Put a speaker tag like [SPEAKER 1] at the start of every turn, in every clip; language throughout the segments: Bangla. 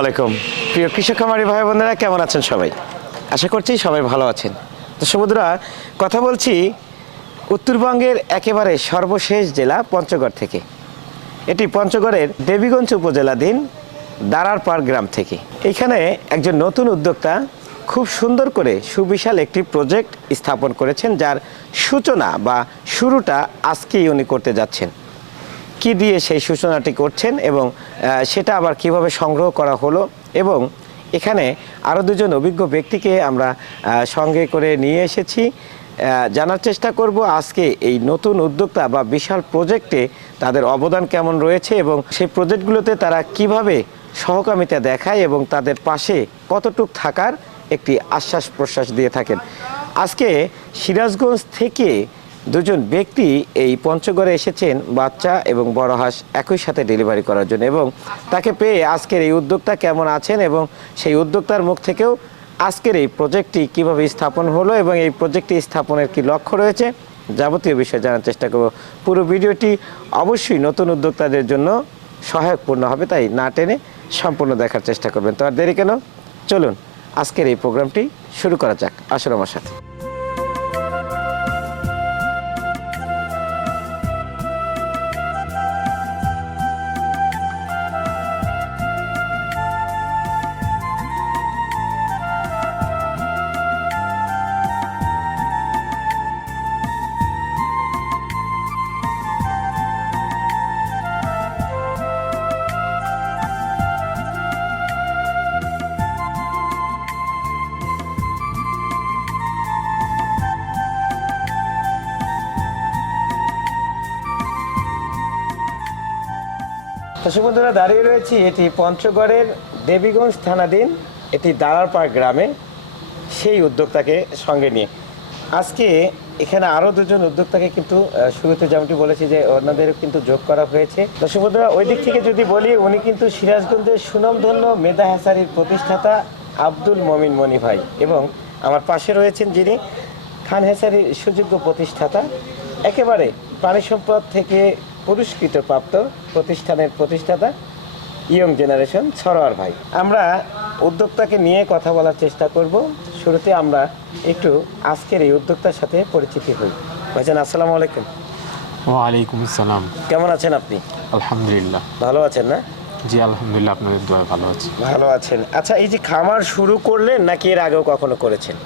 [SPEAKER 1] আলাইকুম। প্রিয় কৃষক খামারি ভাই বোনেরা, কেমন আছেন সবাই? আশা করছি সবাই ভালো আছেন। তো সমুদ্রা কথা বলছি উত্তরবঙ্গের একেবারে সর্বশেষ জেলা পঞ্চগড় থেকে। এটি পঞ্চগড়ের দেবীগঞ্জ উপজেলাধীন দারারপাড় গ্রাম থেকে। এখানে একজন নতুন উদ্যোক্তা খুব সুন্দর করে সুবিশাল একটি প্রজেক্ট স্থাপন করেছেন, যার সূচনা বা শুরুটা আজকেই উনি করতে যাচ্ছেন। কি দিয়ে সেই সূচনাটি করছেন এবং সেটা আবার কীভাবে সংগ্রহ করা হলো এবং এখানে আরও দুজন অভিজ্ঞ ব্যক্তিকে আমরা সঙ্গে করে নিয়ে এসেছি। জানার চেষ্টা করব আজকে এই নতুন উদ্যোক্তা বা বিশাল প্রজেক্টে তাদের অবদান কেমন রয়েছে এবং সেই প্রজেক্টগুলোতে তারা কীভাবে সহকামিতা দেখায় এবং তাদের পাশে কতটুক থাকার একটি আশ্বাস প্রশ্বাস দিয়ে থাকেন। আজকে সিরাজগঞ্জ থেকে দুজন ব্যক্তি এই পঞ্চগড়ে এসেছেন, বাচ্চা এবং বড় হাঁস একই সাথে ডেলিভারি করার জন্য এবং তাকে পেয়ে আজকের এই উদ্যোক্তা কেমন আছেন এবং সেই উদ্যোক্তার মুখ থেকেও আজকের এই প্রজেক্টটি কীভাবে স্থাপন হলো এবং এই প্রজেক্টটি স্থাপনের কি লক্ষ্য রয়েছে যাবতীয় বিষয় জানার চেষ্টা করব। পুরো ভিডিওটি অবশ্যই নতুন উদ্যোক্তাদের জন্য সহায়কপূর্ণ হবে, তাই না টেনে সম্পূর্ণ দেখার চেষ্টা করবেন। তো আর দেরি কেন? চলুন আজকের এই প্রোগ্রামটি শুরু করা যাক। আসুন আমার সাথে। দর্শক বন্ধুরা দাঁড়িয়ে রয়েছি এটি পঞ্চগড়ের দেবীগঞ্জ থানাধীন এটি দাঁড়ারপাড় গ্রামে। সেই উদ্যোক্তাকে সঙ্গে নিয়ে। আজকে এখানে আরও দুজন উদ্যোক্তাকে কিন্তু শুরুতে যেমনটি বলেছি যে ওনাদেরও কিন্তু যোগ করা হয়েছে। দর্শক বন্ধুরা ওই দিক থেকে যদি বলি, উনি কিন্তু সিরাজগঞ্জের সুনামধন্য মেধা হাসারির প্রতিষ্ঠাতা আব্দুল মমিন মনি ভাই এবং আমার পাশে রয়েছেন যিনি খান হেসারির সুযোগ্য প্রতিষ্ঠাতা। একেবারে প্রাণী সম্পদ থেকে পুরস্কৃত প্রাপ্ত প্রতিষ্ঠানের প্রতিষ্ঠাতা ইয়ং জেনারেশন সরোয়ার ভাই। আমরা উদ্যোক্তাকে নিয়ে কথা বলার চেষ্টা করব। শুরুতে আমরা একটু আজকের এই উদ্যোক্তার সাথে পরিচিতি হই। ভাইজান আসসালামু আলাইকুম।
[SPEAKER 2] ওয়ালাইকুম আসসালাম।
[SPEAKER 1] কেমন আছেন আপনি?
[SPEAKER 2] আলহামদুলিল্লাহ।
[SPEAKER 1] ভালো আছেন না?
[SPEAKER 2] জি আলহামদুলিল্লাহ আপনাদের দোয়া ভালো আছে।
[SPEAKER 1] ভালো আছেন। আচ্ছা এই যে খামার শুরু করলেন নাকি এর আগেও কখনো করেছেন?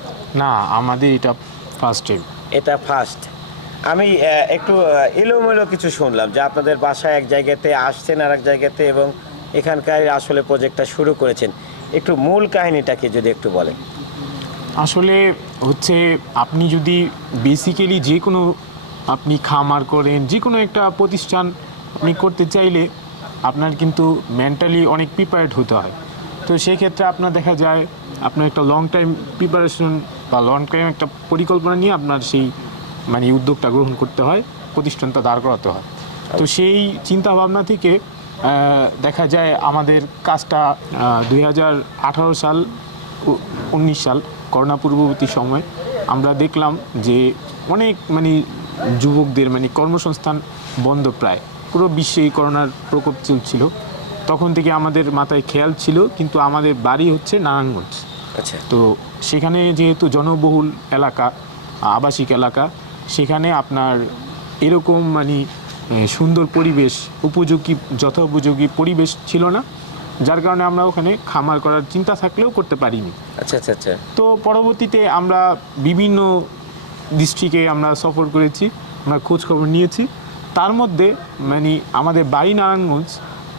[SPEAKER 2] না আমাদের এটা ফার্স্ট টাইম
[SPEAKER 1] এটা ফার্স্ট আমি একটু এলোমেলো কিছু শুনলাম যে আপনাদের বাসায় এক জায়গাতে আসছেন আর এক জায়গাতে এবং এখানকার আসলে প্রজেক্টটা শুরু করেছেন। একটু মূল কাহিনীটাকে যদি একটু বলেন।
[SPEAKER 2] আসলে হচ্ছে আপনি যদি বেসিক্যালি যে কোনো আপনি খামার করেন, যে কোনো একটা প্রতিষ্ঠান আপনি করতে চাইলে আপনার কিন্তু মেন্টালি অনেক প্রিপেয়ার্ড হতে হয়। তো সেই ক্ষেত্রে আপনার দেখা যায়, আপনার একটা লং টাইম প্রিপারেশন বা লং টাইম একটা পরিকল্পনা নিয়ে আপনার সেই মানে উদ্যোগটা গ্রহণ করতে হয় প্রতিষ্ঠানটা দাঁড় করাতে হয়। তো সেই চিন্তা ভাবনা থেকে দেখা যায় আমাদের কাজটা দু হাজার আঠারো সাল উনিশ সাল করোনা পূর্ববর্তী সময় আমরা দেখলাম যে অনেক মানে যুবকদের মানে কর্মসংস্থান বন্ধ প্রায়। পুরো বিশ্বেই করোনার প্রকোপ চলছিল। তখন থেকে আমাদের মাথায় খেয়াল ছিল কিন্তু আমাদের বাড়ি হচ্ছে নারায়ণগঞ্জ।
[SPEAKER 1] আচ্ছা।
[SPEAKER 2] তো সেখানে যেহেতু জনবহুল এলাকা আবাসিক এলাকা সেখানে আপনার এরকম মানে সুন্দর পরিবেশ উপযোগী যথোপযোগী পরিবেশ ছিল না যার কারণে আমরা ওখানে খামার করার চিন্তা থাকলেও করতে পারিনি।
[SPEAKER 1] আচ্ছা আচ্ছা আচ্ছা।
[SPEAKER 2] তো পরবর্তীতে আমরা বিভিন্ন ডিস্ট্রিক্টে আমরা সফর করেছি আমরা খোঁজ খবর নিয়েছি। তার মধ্যে মানে আমাদের বাড়ি নারায়ণগঞ্জ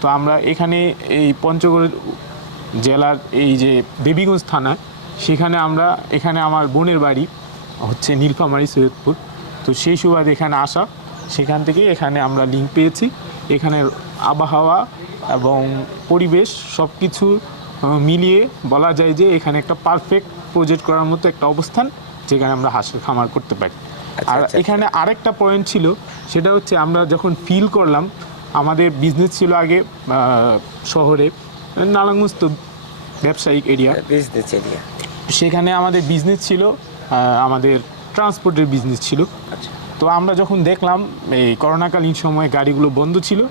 [SPEAKER 2] তো আমরা এখানে এই পঞ্চগড় জেলার এই যে দেবীগঞ্জ থানা সেখানে আমরা এখানে আমার বোনের বাড়ি হচ্ছে নীলফামারী সৈয়দপুর। তো সেই সুবাদে এখানে আসা। সেখান থেকে এখানে আমরা লিঙ্ক পেয়েছি। এখানের আবহাওয়া এবং পরিবেশ সব কিছু মিলিয়ে বলা যায় যে এখানে একটা পারফেক্ট প্রজেক্ট করার মতো একটা অবস্থান যেখানে আমরা হাঁসের খামার করতে পারি।
[SPEAKER 1] আচ্ছা,
[SPEAKER 2] আর
[SPEAKER 1] আচ্ছা।
[SPEAKER 2] এখানে আরেকটা পয়েন্ট ছিল সেটা হচ্ছে আমরা যখন ফিল করলাম আমাদের বিজনেস ছিল আগে শহরে নারায়ণগঞ্জ তো ব্যবসায়িক এরিয়া
[SPEAKER 1] বিজনেস এরিয়া
[SPEAKER 2] সেখানে আমাদের বিজনেস ছিল আমাদের ট্রান্সপোর্টের বিজনেস ছিল।
[SPEAKER 1] আচ্ছা।
[SPEAKER 2] তো আমরা যখন দেখলাম এই করোনাকালীন সময়ে গাড়িগুলো বন্ধ ছিল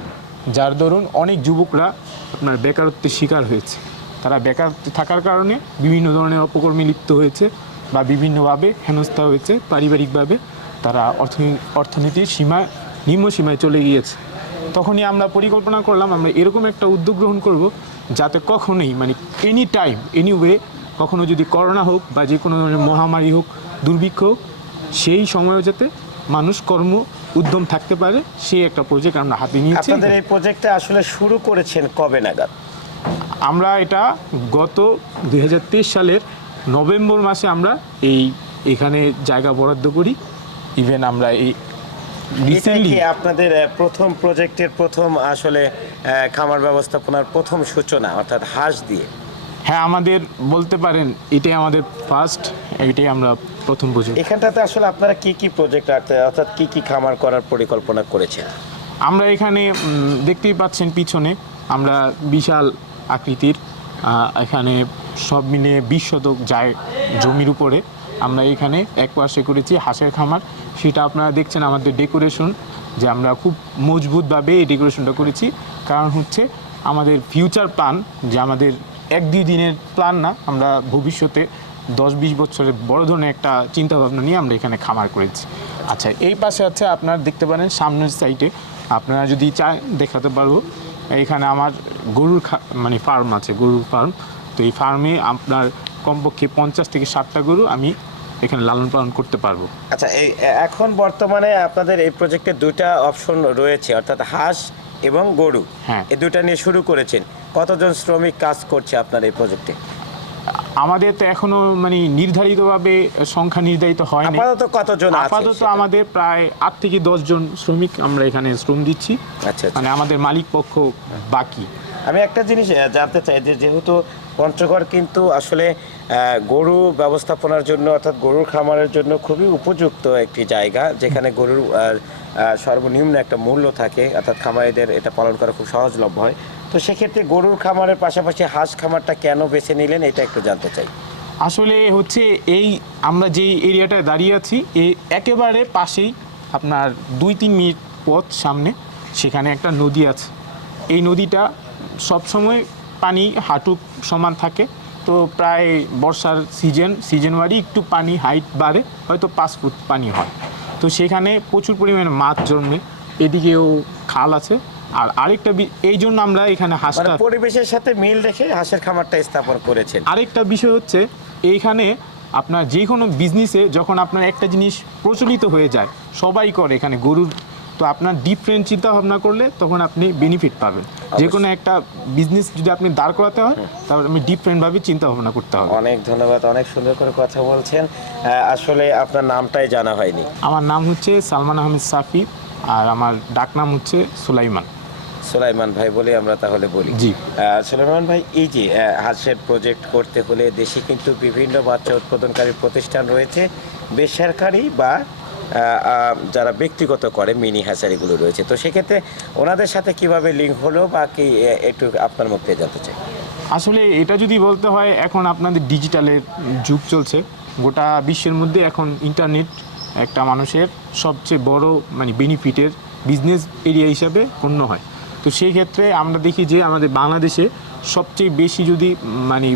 [SPEAKER 2] যার দরুন অনেক যুবকরা আপনার বেকারত্বের শিকার হয়েছে। তারা বেকারত্বে থাকার কারণে বিভিন্ন ধরনের অপকর্মে লিপ্ত হয়েছে বা বিভিন্নভাবে হেনস্থা হয়েছে। পারিবারিকভাবে তারা অর্থনী- অর্থনীতির সীমায় নিম্ন সীমায় চলে গিয়েছে। তখনই আমরা পরিকল্পনা করলাম আমরা এরকম একটা উদ্যোগ গ্রহণ করব যাতে কখনোই মানে এনি টাইম এনি ওয়ে কখনো যদি করোনা হোক বা যে কোনো ধরনের মহামারী হোক দুর্ভিক্ষ হোক সেই সময়ও যাতে মানুষ কর্ম উদ্যম থাকতে পারে সেই একটা প্রজেক্ট আমরা হাতে নিয়েছি।
[SPEAKER 1] আপনাদের এই প্রজেক্টটা আসলে শুরু করেছেন কবে নাগাদ?
[SPEAKER 2] আমরা এটা গত দুই সালের নভেম্বর মাসে আমরা এই এখানে জায়গা বরাদ্দ করি। ইভেন আমরা এই রিসেন্টলি
[SPEAKER 1] আপনাদের প্রথম প্রজেক্টের প্রথম আসলে খামার ব্যবস্থাপনার প্রথম সূচনা অর্থাৎ হাঁস দিয়ে?
[SPEAKER 2] হ্যাঁ আমাদের বলতে পারেন এটাই আমাদের ফার্স্ট এটাই আমরা প্রথম প্রজেক্ট
[SPEAKER 1] এখানটাতে আসলে আপনারা কি কি প্রজেক্ট রাখতে অর্থাৎ কি কি খামার করার পরিকল্পনা করেছেন?
[SPEAKER 2] আমরা এখানে দেখতেই পাচ্ছেন পিছনে আমরা বিশাল আকৃতির এখানে সব মিলিয়ে বিশ শতক যায় জমির উপরে। আমরা এখানে এক পাশে করেছি হাঁসের খামার সেটা আপনারা দেখছেন আমাদের ডেকোরেশন যে আমরা খুব মজবুতভাবে এই ডেকোরেশনটা করেছি। কারণ হচ্ছে আমাদের ফিউচার প্ল্যান যে আমাদের এক দুই দিনের প্ল্যান না। আমরা ভবিষ্যতে দশ বিশ বছরের বড় ধরনের একটা চিন্তা ভাবনা নিয়ে আমরা এখানে খামার করেছি। আচ্ছা এই পাশে আছে আপনার দেখতে পারেন সামনের সাইডে আপনারা যদি চান দেখাতে পারব এখানে আমার গরুর মানে ফার্ম আছে গরুর ফার্ম তো এই ফার্মে আপনার কমপক্ষে পঞ্চাশ থেকে ষাটটা গরু আমি এখানে লালন পালন করতে পারব।
[SPEAKER 1] আচ্ছা এই এখন বর্তমানে আপনাদের এই প্রজেক্টে দুইটা অপশন রয়েছে অর্থাৎ হাঁস এবং গরু।
[SPEAKER 2] হ্যাঁ।
[SPEAKER 1] এই দুইটা নিয়ে শুরু করেছেন। কতজন শ্রমিক কাজ করছে আপনার এই প্রজেক্টে?
[SPEAKER 2] আমাদের তো এখনও মানে নির্ধারিতভাবে সংখ্যা নির্ধারিত হয়নি
[SPEAKER 1] আপাতত কতজন
[SPEAKER 2] আপাতত আমাদের প্রায় আট থেকে দশ জন শ্রমিক আমরা এখানে শ্রম দিচ্ছি।
[SPEAKER 1] আচ্ছা আচ্ছা।
[SPEAKER 2] মানে আমাদের মালিক পক্ষ বাকি।
[SPEAKER 1] আমি একটা জিনিস জানতে চাই যে যেহেতু পঞ্চগড় কিন্তু আসলে গরু ব্যবস্থাপনার জন্য অর্থাৎ গরুর খামারের জন্য খুবই উপযুক্ত একটি জায়গা যেখানে গরুর সর্বনিম্ন একটা মূল্য থাকে, অর্থাৎ খামারিদের এটা পালন করা খুব সহজলভ্য হয়। তো সেক্ষেত্রে গরুর খামারের পাশাপাশি হাঁস খামারটা কেন বেছে নিলেন, এটা একটু জানতে চাই।
[SPEAKER 2] আসলে হচ্ছে এই আমরা যে এরিয়াটায় দাঁড়িয়ে আছি এই একেবারে পাশেই আপনার দুই তিন মিনিট পথ সামনে, সেখানে একটা নদী আছে। এই নদীটা সবসময় পানি, হাঁটু সমান থাকে। তো প্রায় বর্ষার সিজন সিজন ওয়ারি একটু পানি, হাইট বাড়ে, হয়তো পাঁচ ফুট পানি হয়। তো সেখানে প্রচুর পরিমাণে মাছ জন্মে। এদিকেও খাল আছে। আর আরেকটা এই জন্য আমরা এখানে
[SPEAKER 1] মানে
[SPEAKER 2] হাঁসটা
[SPEAKER 1] পরিবেশের সাথে মিল রেখে হাঁসের খামারটা স্থাপন করেছে
[SPEAKER 2] আরেকটা বিষয় হচ্ছে এইখানে আপনার যে কোনো বিজনেসে যখন আপনার একটা জিনিস প্রচলিত হয়ে যায় সবাই করে এখানে গরুর তো আপনার ডিফারেন্ট চিন্তা ভাবনা করলে তখন আপনি বেনিফিট পাবেন। যে কোনো একটা বিজনেস যদি আপনি দাঁড় করাতে হয় তাহলে আপনি ডিফারেন্টভাবে চিন্তা ভাবনা করতে হবে।
[SPEAKER 1] অনেক ধন্যবাদ অনেক সুন্দর করে কথা বলছেন। আসলে আপনার নামটাই জানা হয়নি।
[SPEAKER 2] আমার নাম হচ্ছে সালমান আহমেদ সাফি আর আমার ডাক নাম হচ্ছে সুলাইমান।
[SPEAKER 1] সুলাইমান ভাই বলে আমরা তাহলে বলি।
[SPEAKER 2] জি।
[SPEAKER 1] সুলাইমান ভাই এই যে হাঁসের প্রজেক্ট করতে হলে দেশে কিন্তু বিভিন্ন বাচ্চা উৎপাদনকারী প্রতিষ্ঠান রয়েছে। বেসরকারি বা যারা ব্যক্তিগত করে মিনি হ্যাচারিগুলো রয়েছে। তো সেক্ষেত্রে ওনাদের সাথে কীভাবে লিঙ্ক হলো বা কি একটু আপনার মুখ থেকে জানতে চাই।
[SPEAKER 2] আসলে এটা যদি বলতে হয়, এখন আপনাদের ডিজিটালের যুগ চলছে। গোটা বিশ্বের মধ্যে এখন ইন্টারনেট একটা মানুষের সবচেয়ে বড় মানে বেনিফিটের বিজনেস এরিয়া হিসাবে গণ্য হয়। তো সেই ক্ষেত্রে আমরা দেখি যে আমাদের বাংলাদেশে সবচেয়ে বেশি যদি মানে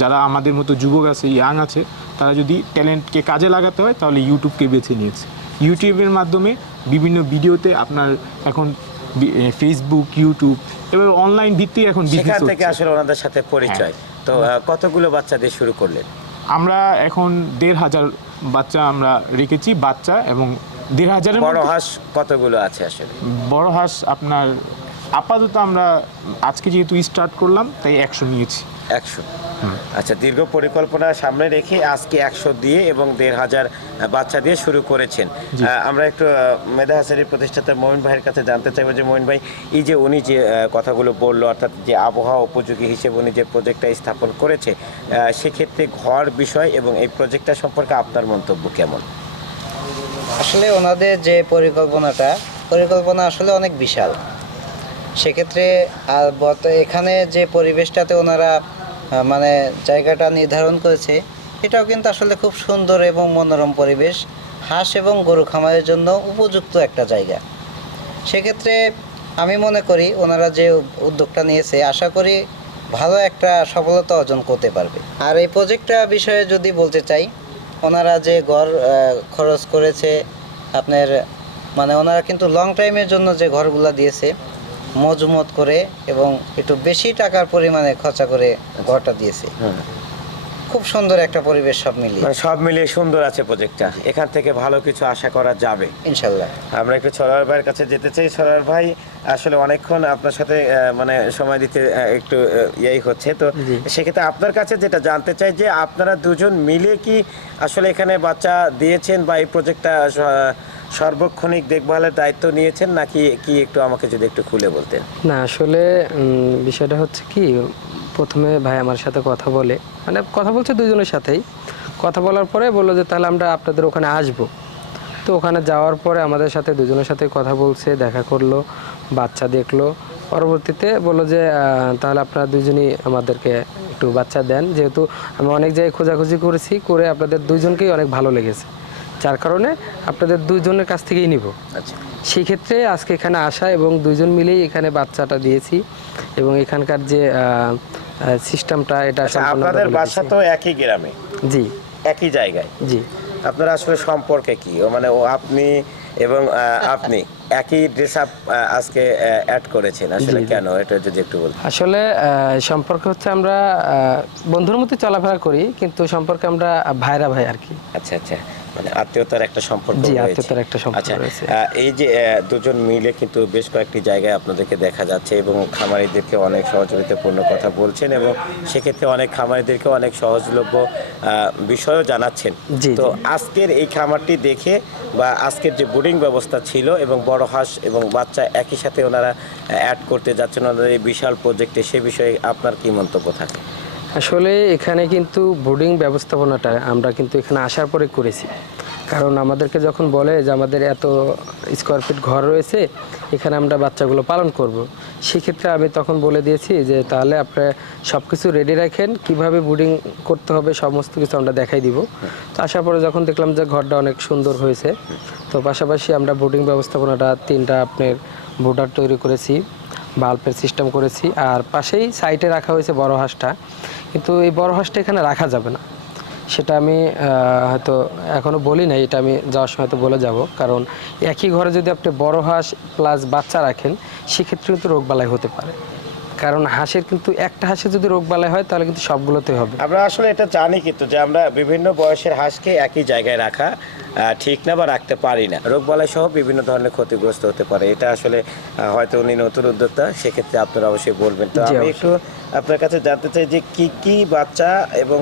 [SPEAKER 2] যারা আমাদের মতো যুবক আছে ইয়াং আছে তারা যদি ট্যালেন্টকে কাজে লাগাতে হয় তাহলে ইউটিউবকে বেছে নিয়েছে। ইউটিউবের মাধ্যমে বিভিন্ন ভিডিওতে আপনার এখন ফেসবুক ইউটিউব এবার অনলাইন ভিত্তিক এখন
[SPEAKER 1] সেখান থেকে আসলে ওনাদের সাথে পরিচয়। তো কতগুলো বাচ্চা দিয়ে শুরু করলেন?
[SPEAKER 2] আমরা এখন দেড় হাজার বাচ্চা আমরা রেখেছি বাচ্চা এবং দেড় হাজারের
[SPEAKER 1] বড় হাঁস কতগুলো আছে আসলে?
[SPEAKER 2] বড় হাঁস আপনার আপাতত আমরা আজকে যেহেতু স্টার্ট করলাম তাই একশো নিয়েছি।
[SPEAKER 1] একশো। আচ্ছা দীর্ঘ পরিকল্পনা সামনে রেখে আজকে একশো দিয়ে এবং দেড় হাজার বাচ্চা দিয়ে শুরু করেছেন। আমরা একটু মেধা হাসারির প্রতিষ্ঠাতা মমিন ভাইয়ের কাছে জানতে চাইব যে মমিন ভাই এই যে উনি যে কথাগুলো বলল অর্থাৎ যে আবহাওয়া উপযোগী হিসেবে উনি যে প্রজেক্টটা স্থাপন করেছে সেক্ষেত্রে ঘর বিষয় এবং এই প্রজেক্টটা সম্পর্কে আপনার মন্তব্য কেমন?
[SPEAKER 3] আসলে ওনাদের যে পরিকল্পনাটা পরিকল্পনা আসলে অনেক বিশাল। সেক্ষেত্রে আর বর্ত- এখানে যে পরিবেশটাতে ওনারা মানে জায়গাটা নির্ধারণ করেছে। এটাও কিন্তু আসলে খুব সুন্দর এবং মনোরম পরিবেশ। হাঁস এবং গরু খামারের জন্য উপযুক্ত একটা জায়গা। সেক্ষেত্রে আমি মনে করি ওনারা যে উদ্যোগটা নিয়েছে, আশা করি ভালো একটা সফলতা অর্জন করতে পারবে। আর এই প্রজেক্টটা বিষয়ে যদি বলতে চাই, ওনারা যে ঘর খরচ করেছে, আপনার মানে ওনারা কিন্তু লং টাইমের জন্য যে ঘরগুলো দিয়েছে মজুমত করে এবং একটু বেশি টাকার পরিমাণে খরচা করে ঘরটা দিয়েছে। খুব সুন্দর একটা পরিবেশ সব মিলিয়ে।
[SPEAKER 1] মানে সব মিলিয়ে সুন্দর আছে প্রজেক্টটা। এখান থেকে ভালো কিছু আশা করা যাবে।
[SPEAKER 3] ইনশাল্লাহ।
[SPEAKER 1] আমরা একটু সরার ভাইয়ের কাছে যেতে চাই। সরার ভাই আসলে অনেকক্ষণ আপনার সাথে মানে সময় দিতে একটু ইয়েই হচ্ছে। তো সেক্ষেত্রে আপনার কাছে যেটা জানতে চাই যে আপনারা দুজন মিলে কি আসলে এখানে বাচ্চা দিয়েছেন বা এই প্রজেক্টটা সর্বক্ষণিক দেখভালের দায়িত্ব নিয়েছেন নাকি কি একটু আমাকে যদি একটু খুলে বলতেন?
[SPEAKER 4] না, আসলে বিষয়টা হচ্ছে কি, প্রথমে ভাই আমার সাথে কথা বলে মানে কথা বলছে দুজনের সাথেই। কথা বলার পরে বলল যে, তাহলে আমরা আপনাদের ওখানে আসব। তো ওখানে যাওয়ার পরে আমাদের সাথে দুজনের সাথে কথা বলছে, দেখা করল, বাচ্চা দেখল। পরবর্তীতে বলল যে তাহলে আপনারা দুজনই আমাদেরকে একটু বাচ্চা দেন। যেহেতু আমি অনেক জায়গায় খোঁজাখুঁজি করেছি, করে আপনাদের দুজনকেই অনেক ভালো লেগেছে। যার কারণে আপনাদের দুইজনের কাছ থেকেই নিব।
[SPEAKER 1] আচ্ছা।
[SPEAKER 4] সেই ক্ষেত্রে আজকে এখানে আসা এবং দুইজন মিলেই এখানে বাচ্চাটা দিয়েছি এবং এখানকার যে সিস্টেমটা এটা
[SPEAKER 1] আচ্ছা আপনাদের বাসা তো একই গ্রামে?
[SPEAKER 4] জি।
[SPEAKER 1] একই জায়গায়?
[SPEAKER 4] জি।
[SPEAKER 1] আপনারা আসলে সম্পর্কে কি? ও মানে ও আপনি এবং আপনি একই ড্রেস আপ আজকে অ্যাড করেছেন। আসলে। কেন? এটা যদি একটু বলতেন
[SPEAKER 4] আসলে সম্পর্ক হচ্ছে আমরা বন্ধুর মতো চলাফেরা করি কিন্তু সম্পর্কে আমরা ভাইরা ভাই আর কি।
[SPEAKER 1] আচ্ছা আচ্ছা। মানে আত্মীয়তার একটা সম্পর্ক
[SPEAKER 4] জি। আত্মীয়তার একটা সম্পর্ক
[SPEAKER 1] আচ্ছা
[SPEAKER 4] রয়েছে।
[SPEAKER 1] এই যে দুজন মিলে কিন্তু বেশ কয়েকটি জায়গায় আপনাদেরকে দেখা যাচ্ছে এবং খামারিদেরকে অনেক সহযোগিতাপূর্ণ কথা বলছেন এবং সেক্ষেত্রে অনেক খামারিদেরকে অনেক সহজলভ্য বিষয়ও জানাচ্ছেন তো আজকের এই খামারটি দেখে বা আজকের যে বোর্ডিং ব্যবস্থা ছিল এবং বড় হাঁস এবং বাচ্চা একই সাথে ওনারা অ্যাড করতে যাচ্ছেন ওনাদের এই বিশাল প্রজেক্টে সে বিষয়ে আপনার কি মন্তব্য থাকে
[SPEAKER 4] আসলে এখানে কিন্তু বোর্ডিং ব্যবস্থাপনাটা আমরা কিন্তু এখানে আসার পরে করেছি। কারণ আমাদেরকে যখন বলে যে আমাদের এত স্কোয়ার ফিট ঘর রয়েছে, এখানে আমরা বাচ্চাগুলো পালন করব। সেক্ষেত্রে আমি তখন বলে দিয়েছি যে তাহলে আপনারা সব কিছু রেডি রাখেন, কীভাবে বোর্ডিং করতে হবে সমস্ত কিছু আমরা দেখাই দিব। তো আসার পরে যখন দেখলাম যে ঘরটা অনেক সুন্দর হয়েছে, তো পাশাপাশি আমরা বোর্ডিং ব্যবস্থাপনাটা তিনটা আপনার বোর্ডার তৈরি করেছি। বাল্বের সিস্টেম করেছি আর পাশেই সাইটে রাখা হয়েছে বড় হাঁসটা। কিন্তু এই বড় হাঁসটা এখানে রাখা যাবে না। সেটা আমি হয়তো এখনও বলি না এটা আমি যাওয়ার সময় তো বলে যাব। কারণ একই ঘরে যদি আপনি বড় হাঁস প্লাস বাচ্চা রাখেন, সেক্ষেত্রে কিন্তু রোগবালাই হতে পারে। কারণ হাঁসের কিন্তু একটা হাঁসে যদি রোগ বালাই হয় তাহলে কিন্তু সবগুলোতে হবে।
[SPEAKER 1] আমরা আসলে এটা জানি কিন্তু যে আমরা বিভিন্ন বয়সের হাঁসকে একই জায়গায় রাখা ঠিক না বা রাখতে পারি না। রোগবালাই সহ বিভিন্ন ধরনের ক্ষতিগ্রস্ত হতে পারে। এটা আসলে হয়তো উনি নতুন উদ্যোক্তা সেক্ষেত্রে আপনারা অবশ্যই বলবেন। তো আমি একটু আপনার কাছে জানতে চাই যে কি কি বাচ্চা এবং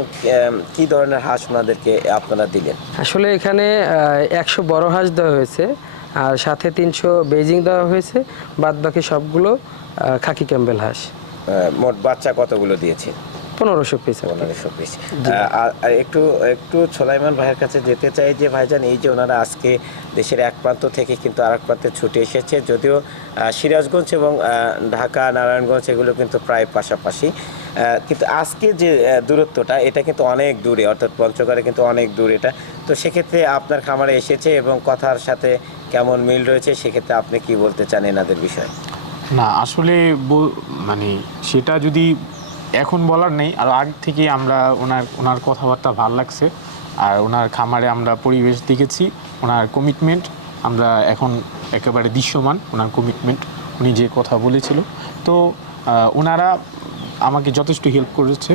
[SPEAKER 1] কি ধরনের হাঁস ওনাদেরকে আপনারা দিলেন?
[SPEAKER 4] আসলে এখানে একশো বড় হাঁস দেওয়া হয়েছে আর সাথে তিনশো বেজিং দেওয়া হয়েছে। বাদ বাকি সবগুলো খাকি ক্যাম্বেল হাঁস।
[SPEAKER 1] মোট বাচ্চা কতগুলো দিয়েছে?
[SPEAKER 4] পনেরোশো পিস
[SPEAKER 1] পনেরোশো পিস আর একটু একটু সোলাইমান ভাইয়ের কাছে যেতে চাই যে ভাইজান এই যে ওনারা আজকে দেশের এক প্রান্ত থেকে কিন্তু আরেক প্রান্তে ছুটে এসেছে যদিও সিরাজগঞ্জ এবং ঢাকা নারায়ণগঞ্জ এগুলো কিন্তু প্রায় পাশাপাশি। কিন্তু আজকে যে দূরত্বটা এটা কিন্তু অনেক দূরে অর্থাৎ পঞ্চগড়ে কিন্তু অনেক দূর এটা। তো সেক্ষেত্রে আপনার খামারে এসেছে এবং কথার সাথে কেমন মিল রয়েছে সেক্ষেত্রে আপনি কি বলতে চান এনাদের বিষয়ে?
[SPEAKER 2] না আসলে মানে সেটা যদি এখন বলার নেই আর আগ থেকে আমরা ওনার ওনার কথাবার্তা ভালো লাগছে আর ওনার খামারে আমরা পরিবেশ দেখেছি ওনার কমিটমেন্ট আমরা এখন একেবারে দৃশ্যমান ওনার কমিটমেন্ট উনি যে কথা বলেছিল। তো ওনারা আমাকে যথেষ্ট হেল্প করেছে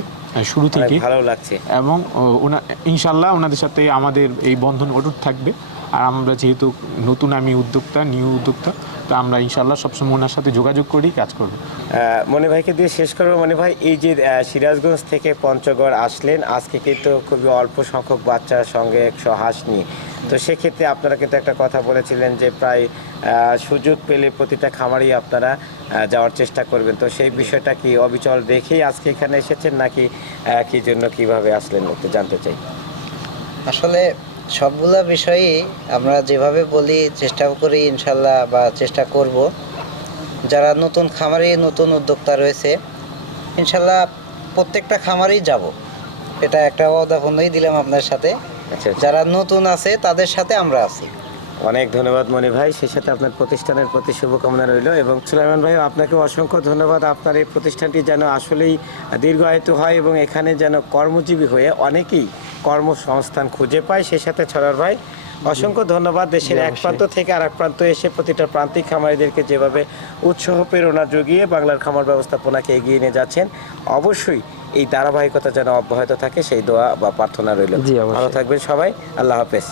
[SPEAKER 2] শুরু থেকে।
[SPEAKER 1] ভালো লাগছে।
[SPEAKER 2] এবং ওনা ইনশাল্লাহ ওনাদের সাথে আমাদের এই বন্ধন অটুট থাকবে। আর আমরা যেহেতু নতুন আমি উদ্যোক্তা নিউ উদ্যোক্তা তো আমরা ইনশাল্লাহ সবসময় ওনার সাথে যোগাযোগ করি কাজ করব।
[SPEAKER 1] মনে ভাইকে দিয়ে শেষ করব। মনে ভাই এই যে সিরাজগঞ্জ থেকে পঞ্চগড় আসলেন আজকে কিন্তু খুবই অল্প সংখ্যক বাচ্চার সঙ্গে একশো হাঁস নিয়ে। তো সেক্ষেত্রে আপনারা কিন্তু একটা কথা বলেছিলেন যে প্রায় সুযোগ পেলে প্রতিটা খামারই আপনারা যাওয়ার চেষ্টা করবেন। তো সেই বিষয়টা কি অবিচল দেখেই আজকে এখানে এসেছেন নাকি কি জন্য কীভাবে আসলেন একটু জানতে চাই।
[SPEAKER 3] আসলে সবগুলা বিষয়ই আমরা যেভাবে বলি চেষ্টা করি ইনশাল্লাহ বা চেষ্টা করব। যারা নতুন খামারি নতুন উদ্যোক্তা রয়েছে ইনশাল্লাহ প্রত্যেকটা খামারেই যাব। এটা একটা ওয়াদাপন্নই দিলাম আপনার সাথে।
[SPEAKER 1] আচ্ছা
[SPEAKER 3] যারা নতুন আছে তাদের সাথে আমরা আছি।
[SPEAKER 1] অনেক ধন্যবাদ মনি ভাই। সেই সাথে আপনার প্রতিষ্ঠানের প্রতি শুভকামনা রইল এবং সুলাইমান ভাই আপনাকে অসংখ্য ধন্যবাদ। আপনার এই প্রতিষ্ঠানটি যেন আসলেই দীর্ঘায়িত হয় এবং এখানে যেন কর্মজীবী হয়ে অনেকেই কর্মসংস্থান খুঁজে পায় সেই সাথে ছড়ার ভাই। অসংখ্য ধন্যবাদ দেশের এক প্রান্ত থেকে আর এক প্রান্ত এসে প্রতিটা প্রান্তিক খামারিদেরকে যেভাবে উৎসাহ প্রেরণা জুগিয়ে বাংলার খামার ব্যবস্থাপনাকে এগিয়ে নিয়ে যাচ্ছেন অবশ্যই এই ধারাবাহিকতা যেন অব্যাহত থাকে সেই দোয়া বা প্রার্থনা রইল। ভালো থাকবেন সবাই আল্লাহ হাফেজ।